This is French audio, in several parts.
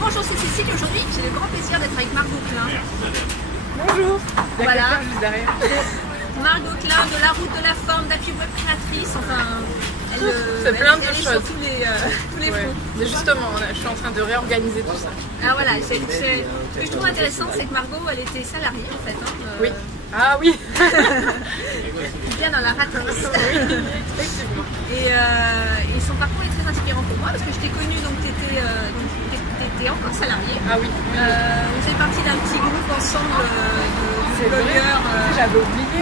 Bonjour, c'est Cécile. Aujourd'hui, j'ai le grand plaisir d'être avec Margot Klein. Bonjour. Il y a Voilà. quelqu'un juste derrière. Margot Klein de la route de la forme, d'Happy Web créatrice. Enfin, C'est plein de elle est choses. sur tous les Ouais. fronts. Mais justement, je suis en train de réorganiser tout ça. Alors voilà, ce que je trouve intéressant, c'est que Margot, elle était salariée en fait. Oui. Ah oui. Bien dans la ratrice. Oui, effectivement. Et son parcours est très inspirant pour moi parce que je t'ai connue, donc tu étais encore salariée. Ah oui. On faisait partie d'un petit groupe ensemble de C'est vrai. blogueurs. J'avais oublié.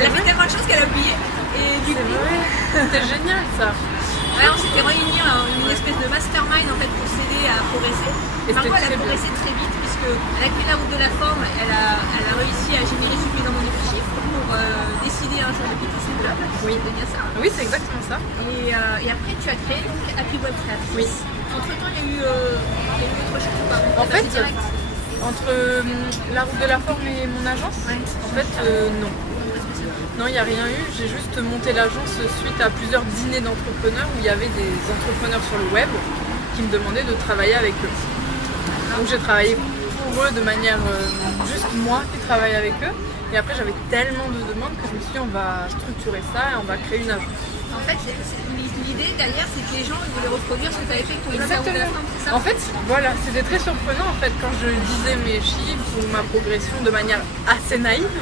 Elle a fait tellement de choses qu'elle a oublié. Et du C'est coup, vrai. C'était génial ça. ouais, on s'était réunis en une espèce de mastermind en fait pour s'aider à progresser. Et Margot, c'était elle a très progressé très vite puisque elle a fait la route de la forme, elle a réussi à générer suffisamment de chiffres pour décider un jour de quitter son job. Oui. C'est bien ça. Oui, c'est exactement ça. Et après, tu as créé donc Happy Web Créatrice. Oui. Entre temps, il y a eu autre chose ou pas? En fait, C'est direct. entre la route de la forme et mon agence, Ouais. en fait, non. Non, il n'y a rien eu. J'ai juste monté l'agence suite à plusieurs dîners d'entrepreneurs où il y avait des entrepreneurs sur le web qui me demandaient de travailler avec eux. Donc j'ai travaillé pour eux de manière juste moi qui travaille avec eux. Et après j'avais tellement de demandes que je me suis dit on va structurer ça et on va créer une agence. En fait, l'idée derrière, c'est que les gens ils voulaient reproduire ce que tu avais fait pour une route de la forme, c'est ça? En fait, voilà, c'était très surprenant en fait quand je disais mes chiffres ou ma progression de manière assez naïve.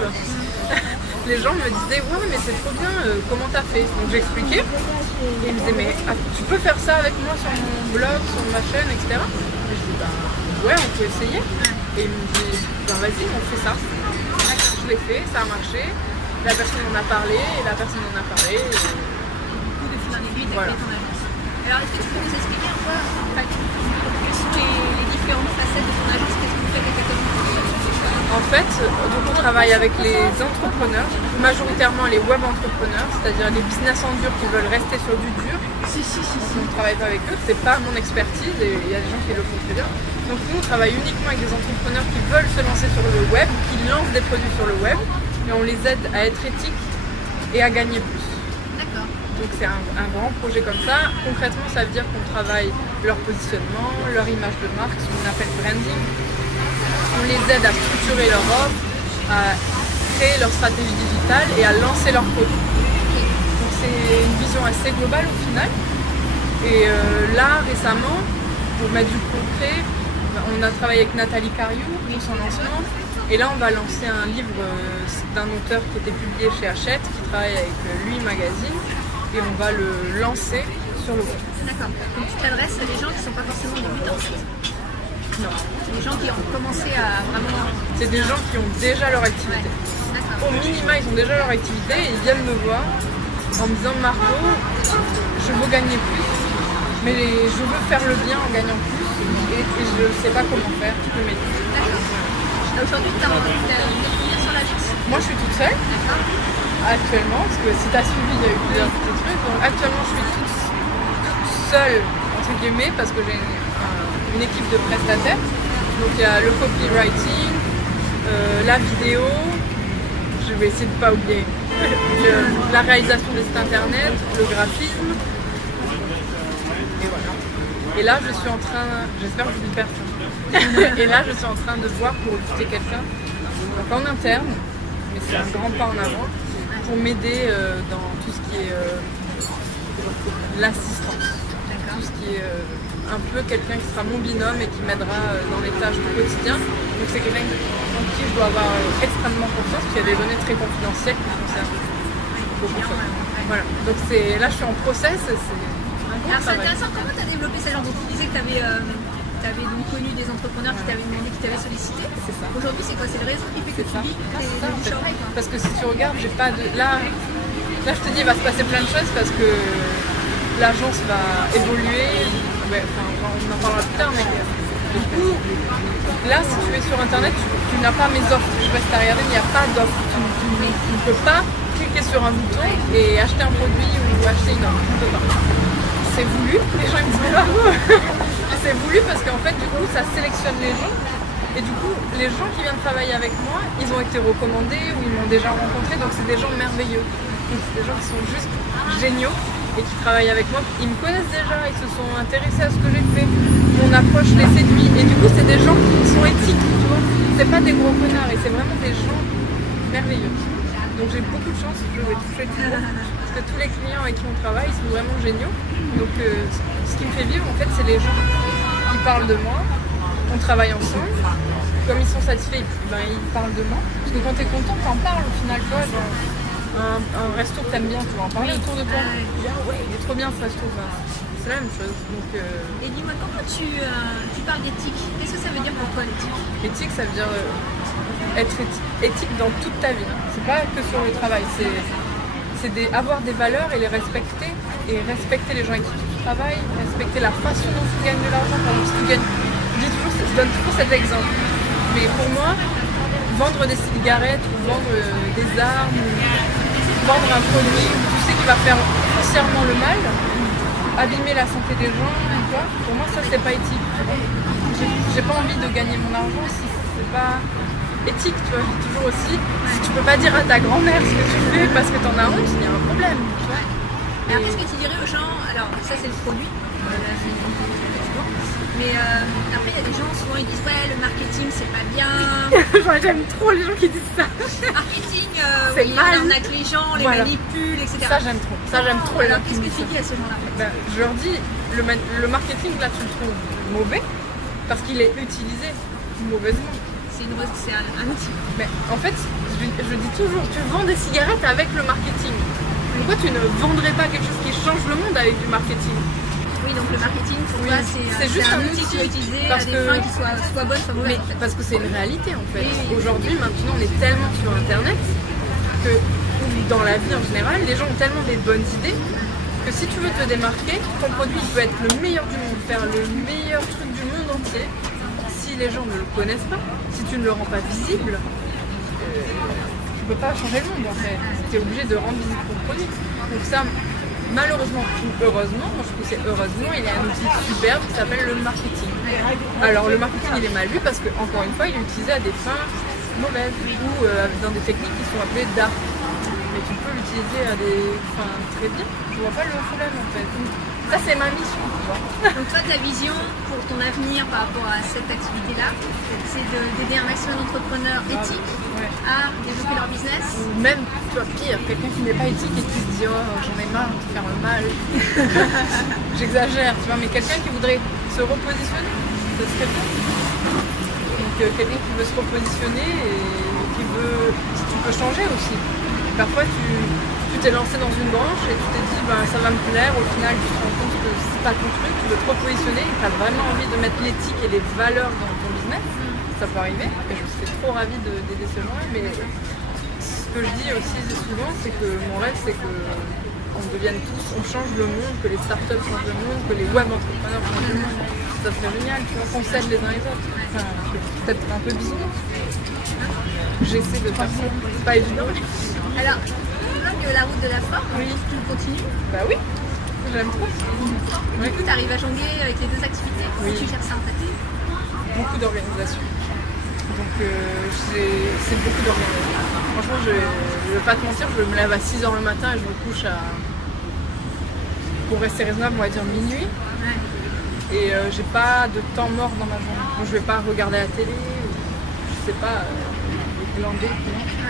Les gens me disaient ouais mais c'est trop bien, comment t'as fait? Donc j'expliquais et ils me disaient mais tu peux faire ça avec moi sur mon blog, sur ma chaîne, etc. Et je dis bah ouais on peut essayer. Et ils me disent ben vas-y on fait ça. Je l'ai fait, ça a marché, la personne en a parlé et la personne en a parlé. Et... De fil en aiguille, t'as Voilà. créé ton agence. Alors, est-ce que tu peux nous expliquer un peu quelles sont les différentes facettes de ton agence? Qu'est-ce que vous faites exactement? En fait, donc on travaille avec les entrepreneurs, majoritairement les web entrepreneurs, c'est-à-dire les business en dur qui veulent rester sur du dur. On ne travaille pas avec eux, c'est pas mon expertise et il y a des gens qui le font très bien. Donc nous on travaille uniquement avec des entrepreneurs qui veulent se lancer sur le web, qui lancent des produits sur le web et on les aide à être éthiques et à gagner plus. D'accord. Donc c'est un grand projet comme ça. Concrètement ça veut dire qu'on travaille leur positionnement, leur image de marque, ce qu'on appelle branding. On les aide à structurer leur offre, à créer leur stratégie digitale et à lancer leurs produits. Donc c'est une vision assez globale au final. Et là récemment, pour mettre du concret, on a travaillé avec Nathalie Cariou pour son lancement. Et là on va lancer un livre d'un auteur qui était publié chez Hachette, qui travaille avec Lui Magazine. Et on va le lancer sur le web. D'accord. Donc tu t'adresses à des gens qui ne sont pas forcément débutants. Non. Des gens qui ont commencé à vraiment... C'est des gens qui ont déjà leur activité. D'accord. Au minima, ils ont déjà leur activité et ils viennent me voir en me disant Margot, je veux gagner plus, mais je veux faire le bien en gagnant plus et je ne sais pas comment faire, tu peux m'aider. D'accord. Aujourd'hui, tu as combien sur l'agence? Moi, je suis toute seule D'accord. actuellement, parce que si tu as suivi, il y a eu plusieurs petits trucs. Donc, actuellement, je suis toute seule, entre guillemets, parce que j'ai une équipe de prestataires. Donc il y a le copywriting, la vidéo, je vais essayer de ne pas oublier, la réalisation des sites internet, le graphisme. Et voilà. Et là je suis en train, j'espère que je dis personne. Et là je suis en train de voir pour recruter quelqu'un, donc en interne, mais c'est un grand pas en avant, pour m'aider dans tout ce qui est l'assistance. Tout ce qui est un peu quelqu'un qui sera mon binôme et qui m'aidera dans les tâches du quotidien. Donc c'est quelqu'un en qui je dois avoir extrêmement confiance, parce qu'il y a des données très confidentielles qui concernent beaucoup de choses. Voilà. Donc là je suis en process et c'est un gros Alors c'est travail. intéressant, comment tu as développé ça? Donc tu disais que tu avais donc connu des entrepreneurs qui t'avaient demandé, qui t'avaient sollicité. C'est ça. Aujourd'hui, c'est quoi? C'est le réseau qui fait que tu vis C'est ça, des en bouche fait. à oreille, quoi. Parce que si tu regardes, j'ai pas de. Là je te dis, il va se passer plein de choses parce que l'agence va évoluer. Ouais, enfin, on en parlera plus tard, mais du coup, là, si tu es sur internet, tu n'as pas mes offres. Je reste à regarder, il n'y a pas d'offre. Tu ne peux pas cliquer sur un bouton et acheter un produit ou acheter une offre. Tu ne peux pas. C'est voulu. Les gens ils me disent, mais bravo. C'est voulu parce qu'en fait, du coup, ça sélectionne les gens. Et du coup, les gens qui viennent travailler avec moi, ils ont été recommandés ou ils m'ont déjà rencontré, donc c'est des gens merveilleux. Donc c'est des gens qui sont juste géniaux et qui travaillent avec moi. Ils me connaissent déjà, ils se sont intéressés à ce que j'ai fait, m'ont ton approche les séduit. Et du coup, c'est des gens qui sont éthiques, tu vois. C'est pas des gros connards et c'est vraiment des gens merveilleux. Donc j'ai beaucoup de chance, je vais toucher tout le monde, parce que tous les clients avec qui on travaille sont vraiment géniaux. Donc ce qui me fait vivre en fait, c'est les gens qui parlent de moi, on travaille ensemble, comme ils sont satisfaits, ils parlent de moi. Parce que quand t'es content, t'en parles au final, tu vois, genre, un resto que t'aimes bien, tu vas en parler autour de toi. Tu dis, ah ouais, il est trop bien ce resto, c'est la même chose. Donc, Et dis-moi, comment tu parles d'éthique, qu'est-ce que ça veut dire pour toi l'éthique? Éthique, ça veut dire être éthique dans toute ta vie. C'est pas que sur le travail, c'est avoir des valeurs et les respecter. Et respecter les gens avec qui tu travailles, respecter la façon dont tu gagnes de l'argent. Par exemple, si tu gagnes, je donne toujours cet exemple. Mais pour moi, vendre des cigarettes ou vendre des armes, ou vendre un produit où tu sais qu'il va faire foncièrement le mal, abîmer la santé des gens, quoi, pour moi ça c'est pas éthique. J'ai pas envie de gagner mon argent si c'est pas éthique, tu vois. Je dis toujours aussi, si tu peux pas dire à ta grand-mère ce que tu fais parce que t'en as honte, il y a un problème, tu vois. Alors qu'est-ce que tu dirais aux gens? Alors ça c'est le produit, là, mais après il y a des gens souvent ils disent ouais le marketing c'est pas bien. J'aime trop les gens qui disent ça. Marketing, c'est oui, mal. on arnaque les gens, les manipule, etc. Ça j'aime trop. Ça j'aime trop. Alors qu'est-ce que tu dis à ces gens-là? Je leur dis le marketing là tu le trouves mauvais parce qu'il est utilisé mauvaisement. C'est un outil. Mais en fait, je dis toujours, tu vends des cigarettes avec le marketing. Pourquoi tu ne vendrais pas quelque chose qui change le monde avec du marketing? Oui, donc le marketing, pour toi, c'est juste un outil que tu vas utiliser à des fins qui soient bonnes, soit mauvaises. Mais parce que c'est une réalité en fait. Aujourd'hui, maintenant, on est tellement sur Internet que, ou dans la vie en général, les gens ont tellement des bonnes idées que si tu veux te démarquer, ton produit peut être le meilleur du monde, faire le meilleur truc du monde entier. Si les gens ne le connaissent pas, si tu ne le rends pas visible, tu peux pas changer le monde en fait. Tu es obligé de rendre visible ton produit. Donc ça, malheureusement ou heureusement, moi je trouve que c'est heureusement, il y a un outil superbe qui s'appelle le marketing. Alors le marketing il est mal vu parce que encore une fois il est utilisé à des fins mauvaises ou dans des techniques qui sont appelées dark. Mais tu peux l'utiliser à des fins très bien. Je vois pas le problème en fait. Ça c'est ma mission, tu vois. Donc toi ta vision pour ton avenir par rapport à cette activité-là, c'est d'aider un maximum d'entrepreneurs éthiques à développer leur business. Ou même, tu vois, pire, quelqu'un qui n'est pas éthique et qui se dit oh j'en ai marre de faire le mal. J'exagère, tu vois, mais quelqu'un qui voudrait se repositionner, ça serait bien. Donc quelqu'un qui veut se repositionner et qui veut, si tu peux changer aussi. Parfois tu t'es lancé dans une branche et tu t'es dit ça va me plaire, au final tu te rends compte que c'est pas ton truc, tu veux te repositionner et tu as vraiment envie de mettre l'éthique et les valeurs dans ton business, ça peut arriver et je serais trop ravie d'aider ces gens-là, mais ce que je dis aussi souvent c'est que mon rêve c'est qu'on devienne tous, on change le monde, que les startups changent le monde, que les web entrepreneurs changent le monde, ça serait génial, tu vois, qu'on s'aide les uns les autres, enfin, peut-être un peu bisounours, j'essaie de faire ça, c'est pas évident. Alors, la route de la forme, tu le continues? Bah oui, j'aime trop. Du coup, tu arrives à jongler avec les deux activités. Comment tu gères ça en fait? Beaucoup d'organisation. Donc c'est beaucoup d'organisation. Franchement, je vais pas te mentir, je me lève à 6h le matin et je me couche à, pour rester raisonnable, on va dire minuit. Et j'ai pas de temps mort dans ma journée. Donc je vais pas regarder la télé, je sais pas, glander.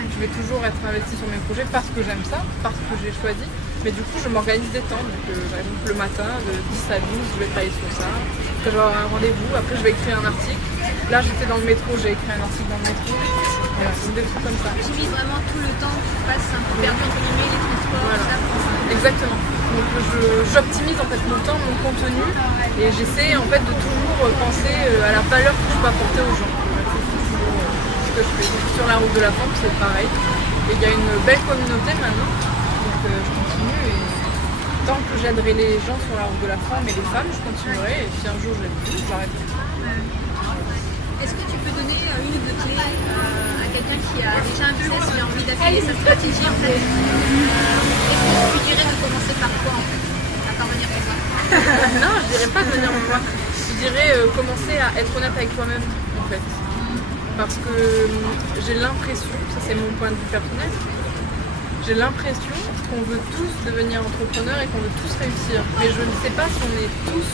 Je vais toujours être investie sur mes projets parce que j'aime ça, parce que j'ai choisi. Mais du coup, je m'organise des temps. Donc, par exemple, le matin, de 10 à 12, je vais travailler sur ça. Après, je vais avoir un rendez-vous. Après, je vais écrire un article. Là, j'étais dans le métro, j'ai écrit un article dans le métro. Voilà, c'est des trucs comme ça. Tu vis vraiment tout le temps qui passe un peu perdu entre guillemets, les transports, voilà. ça. Exactement. Donc, j'optimise en fait mon temps, mon contenu. Et j'essaie en fait de toujours penser à la valeur que je peux apporter aux gens. Que je fais. Sur la route de la forme, c'est pareil. Et il y a une belle communauté maintenant, donc je continue et tant que j'aiderai les gens sur la route de la forme et les femmes, je continuerai et si un jour je l'aide plus, j'arrêterai. Est-ce que tu peux donner une ou deux clés à quelqu'un qui a déjà un business et a envie d'appliquer sa stratégie en fait? Est-ce que tu dirais de commencer par quoi en fait? À part venir pour toi? Non, je dirais pas de venir pour moi. Je dirais commencer à être honnête avec toi-même en fait. Parce que j'ai l'impression, ça c'est mon point de vue personnel, j'ai l'impression qu'on veut tous devenir entrepreneurs et qu'on veut tous réussir. Mais je ne sais pas si on est tous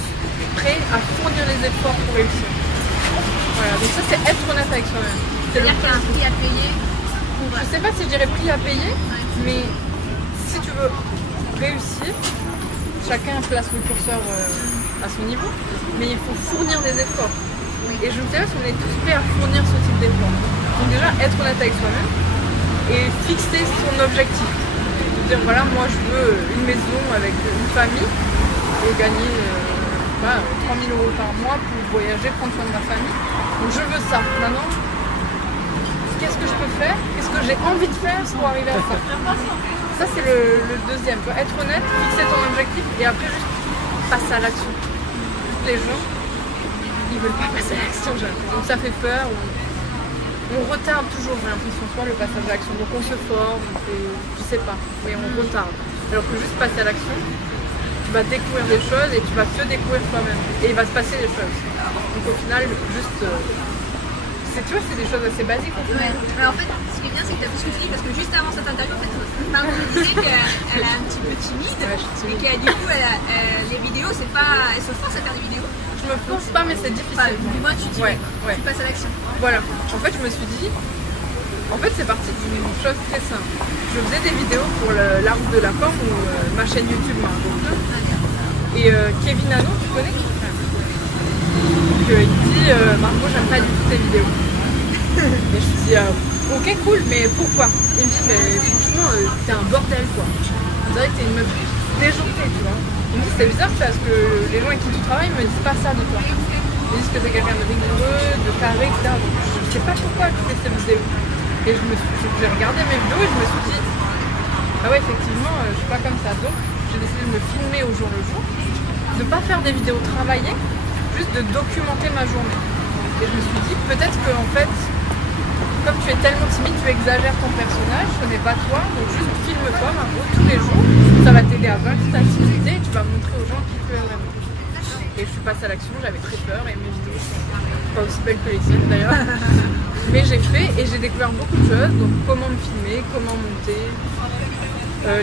prêt à fournir les efforts pour réussir. Voilà, donc ça c'est être honnête avec soi-même. C'est-à-dire qu'il y a un prix à payer pour... Je sais pas si je dirais prix à payer, mais si tu veux réussir, chacun place le curseur à son niveau, mais il faut fournir des efforts. Et je me sais pas si on est tous prêts à fournir ce type d'efforts. Donc déjà, être honnête avec soi-même et fixer son objectif. Dire voilà, moi je veux une maison avec une famille et gagner 3 000 € par mois pour voyager, prendre soin de ma famille. Donc je veux ça. Maintenant, qu'est-ce que je peux faire? Qu'est-ce que j'ai envie de faire pour arriver à ça? Ça c'est le deuxième. Être honnête, fixer ton objectif et après juste passer à l'action. Les gens, ils veulent pas passer à l'action, j'ai l'impression. Donc ça fait peur. On retarde toujours, j'ai l'impression, soit le passage à l'action. Donc on se forme, je sais pas, mais on retarde. Alors que juste passer à l'action, tu vas découvrir des choses et tu vas te découvrir toi-même. Et il va se passer des choses. Donc au final, juste... tu vois, c'est des choses assez basiques. Ouais. Alors en fait, ce qui est bien, c'est que tu as tout ce que tu dis, parce que juste avant cette interview, en fait, Margot me disait qu'elle est un petit peu timide, et que du coup, les vidéos, c'est pas... Elle se force à faire des vidéos. Je me force pas, mais c'est difficile. Enfin, du moins, tu dis, tu passes à l'action. Voilà. En fait, je me suis dit... En fait, c'est parti d'une chose très simple. Je faisais des vidéos pour la route de la forme, ou ma chaîne YouTube Margot. Et Kevin Hano, tu connais? Donc, il me dit Margot, j'aime pas du tout tes vidéos. Et je me dis ok, cool, mais pourquoi? Il me dit mais franchement t'es un bordel quoi. On dirait que t'es une meuf déjantée, tu vois. Il me dit c'est bizarre parce que les gens avec qui tu travailles me disent pas ça de toi. Ils disent que t'es quelqu'un de rigoureux, de carré, etc. Donc je sais pas pourquoi tu fais ces vidéos. Et j'ai regardé mes vidéos et je me suis dit ah ouais, effectivement je suis pas comme ça. Donc j'ai décidé de me filmer au jour le jour, de pas faire des vidéos travaillées, juste de documenter ma journée. Et je me suis dit, peut-être que en fait, comme tu es tellement timide, tu exagères ton personnage, ce n'est pas toi, donc juste filme-toi Margot tous les jours, ça va t'aider à vaincre ta timidité et tu vas montrer aux gens qui tu es vraiment. Et je suis passée à l'action, j'avais très peur et mes vidéos sont pas aussi belles que les siennes d'ailleurs. Mais j'ai fait et j'ai découvert beaucoup de choses, donc comment me filmer, comment monter.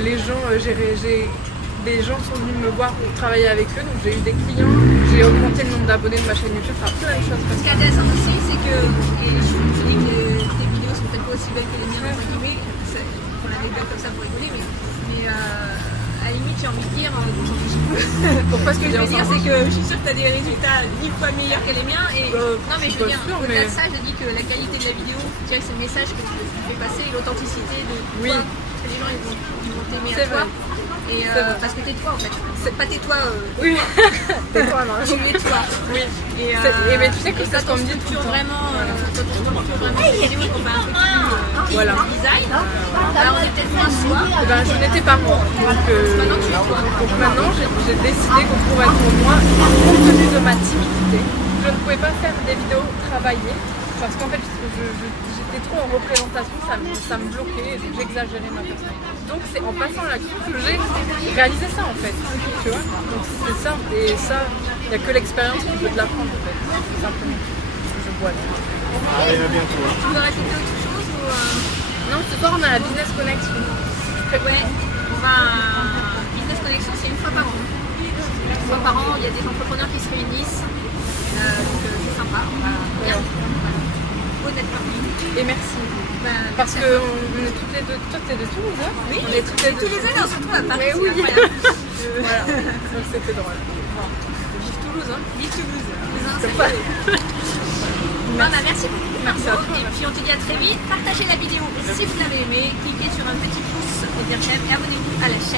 Les gens, des gens sont venus me voir pour travailler avec eux, donc j'ai eu des clients, j'ai augmenté le nombre d'abonnés de ma chaîne YouTube, enfin plein de choses comme Ce qui ça. est intéressant aussi, c'est que, et je dis que tes vidéos sont peut-être pas aussi belles que les miennes, entre guillemets, pour l'anecdote comme ça pour rigoler, mais à la limite j'ai envie de dire, Pourquoi ce que je veux dire, c'est que je suis sûre que tu as des résultats 1000 fois meilleurs que les miens, et non mais je veux dire, au-delà de ça, je dis que la qualité de la vidéo, je dirais que c'est le message que tu fais passer, et l'authenticité de toi, que les gens ils vont t'aimer à toi. Et parce que t'es toi en fait, c'est pas tais-toi. Oui, tais-toi, non. Tu es toi. Oui. Et mais tu sais que c'est ce qu'on me dit tout le temps. Vraiment, ces vidéos qu'on va un peu plus design. Alors on est peut-être moins soi. Eh ben, je n'étais pas moi. Donc maintenant tu es toi. Donc maintenant j'ai décidé que pour être moi, compte tenu de ma timidité, je ne pouvais pas faire des vidéos travaillées. Parce qu'en fait, j'étais trop en représentation, ça me bloquait, donc j'exagérais ma personnalité. Donc c'est en passant à l'action que j'ai réalisé ça en fait, tu vois. Donc c'est ça, et ça, il n'y a que l'expérience qui peut te l'apprendre en fait, simplement. Je vois. Allez, à bientôt. Tu voudrais rajouter autre chose ou Non, ce soir on a la Business Connection. Ouais, on va à Business Connection, c'est une fois par an. Une fois par an, il y a des entrepreneurs qui se réunissent, donc c'est sympa. Bien. Honnêtement. Et merci. Parce qu'on est toutes les deux, toi t'es de Toulouse, hein? Oui, on est toutes les deux. Tous les années on se retrouve à Paris. Mais oui. Voilà. Donc c'était drôle. Vive Toulouse, hein? Vive Toulouse. C'est pas... Merci beaucoup. Merci à toi. Et puis on te dit à très vite. Partagez la vidéo si vous l'avez aimée. Cliquez sur un petit pouce pour dire j'aime et abonnez-vous à la chaîne.